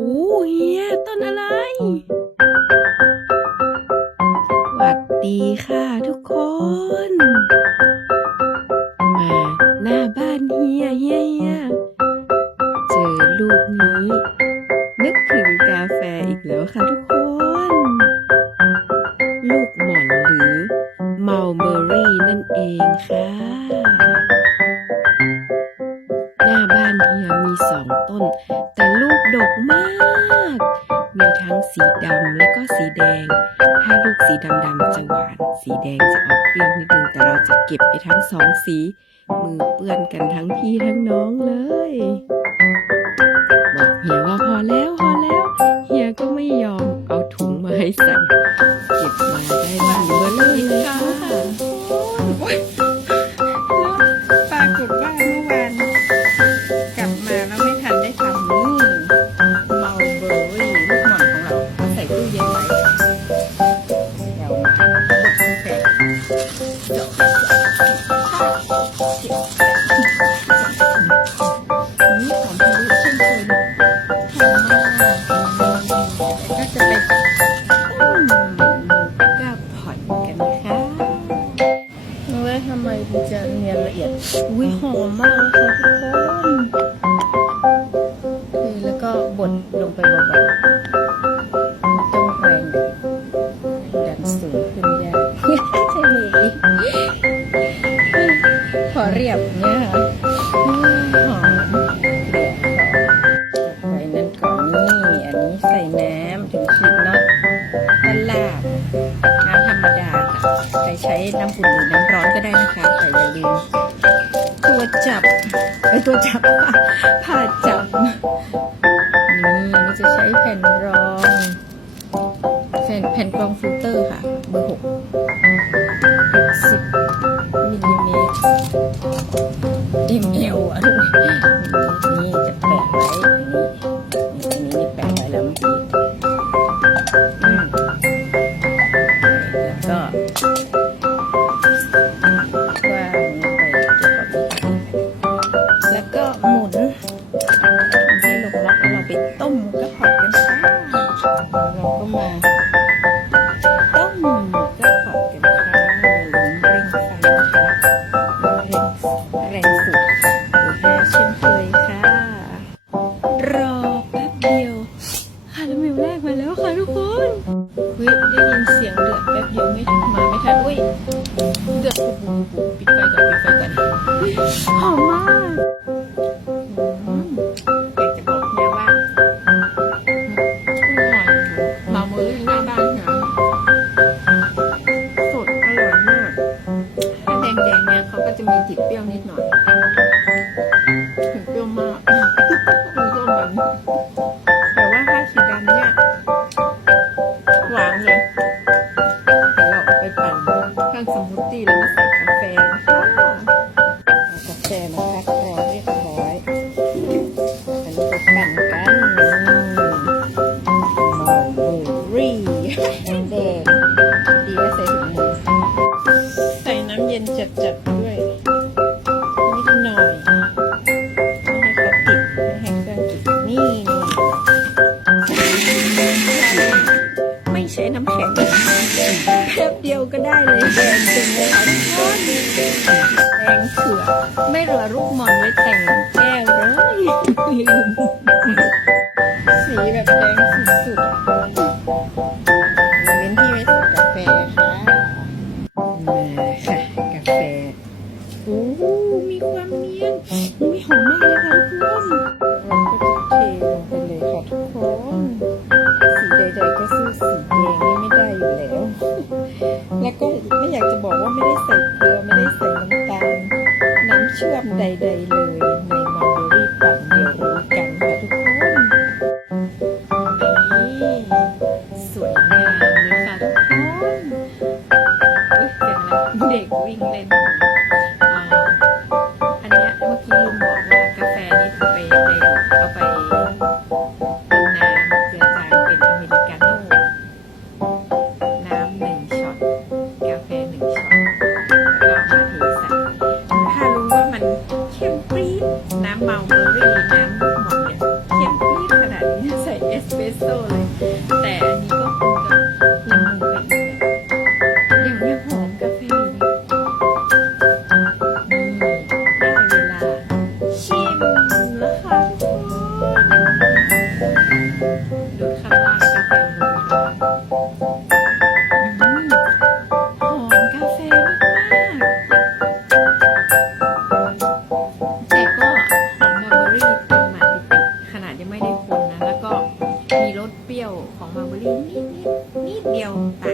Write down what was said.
โอ้เฮียต้นอะไรสวัสดีค่ะทุกคน มาหน้าบ้านเฮียเฮียเฮียเจอลูกนี้ นึกถึงกาแฟอีกแล้วค่ะทุกคน ลูกหม่อนหรือเมาเบอรี่นั่นเองค่ะ หน้าบ้านเฮียมีสองต้น แต่ลูก ดกมาก มีทั้งสีดำและก็สีแดง ถ้าลูกสีดำดำๆจะหวาน สีแดงจะออกเปรี้ยวนิดนึง แต่เราจะเก็บไปทั้งสองสี มือเปื้อนกันทั้งพี่ทั้งน้องเลยบอกเฮียว่าพอแล้วพอแล้ว เฮียก็ไม่ยอมเอาถุงมาให้ใส่ เก็บมาได้บ้านเบอร์เลย เว้ยทำไมมันจะเนียนละเอียด อุ้ยหอมมากเลยค่ะทุกคนคือแล้วก็บดลงไปเบาๆไม่ต้องแรงดันสูงขึ้นยากใช่ไหมพอเรียบเนี่ยค่ะหอมเกลี่ยต่อไปนั่นก่อนนี่อันนี้ใส่น้ำถึงขีดเนาะตลาบน้ำธรรมดาค่ะใครใช้น้ำอุ่นหรือน้ำ ตัวจับผ้าจับ นี่นี่จะใช้แผ่นรองแผ่นแผ่นกรองฟิลเตอร์ค่ะ เบอร์หกสิบมิลลิเมตรเอ็มเอลอะ แรกมาแล้วค่ะทุกคนเฮ้ยได้ยินเสียงเดือดแป๊บเดียวไม่ทันมาไม่ทันอุ้ยเดือดปุ๊บปุ๊บปุ๊บปิดไฟก่อนปิดไฟก่อนหอมมากอืมอยากจะบอกเฮียว่าอร่อยมาโมลี่หน้าบ้านเนี่ยสดอร่อยมากถ้าแดงๆเนี่ยเขาก็จะมีติดเปรี้ยวนิดหน่อย งสมูทตี้แล้วมาใส่กาแฟนะคะเอากาแฟมาพักรอเรียบร้อยอันนี้ไปปั่นกันมอลเบอรี่แดงๆดีว่าใส่ถุงมือใส่น้ำเย็นจัดๆด้วยนิดหน่อยไม่ให้เขาติดไม่ให้เครื่องติดนี่นี่ไม่ใช้น้ำแข็ง แป๊บเดียวก็ได้เลยแดงเต็มเลยค่ะทุกคนแดงเถื่อไม่เหลือลูกหมอนไว้แต่งแก้วเลยลืมสีแบบแดงสุดๆอะเว้นที่ไว้ใส่กาแฟค่ะมาค่ะกาแฟโอ้ ก็ไม่อยากจะบอกว่าไม่ได้ใส่เกลือไม่ได้ใส่น้ำตาลน้ำเชื่อมใด รสเปรี้ยวของมาร์เบอรี่นิดนิดนิดเดียวต่าง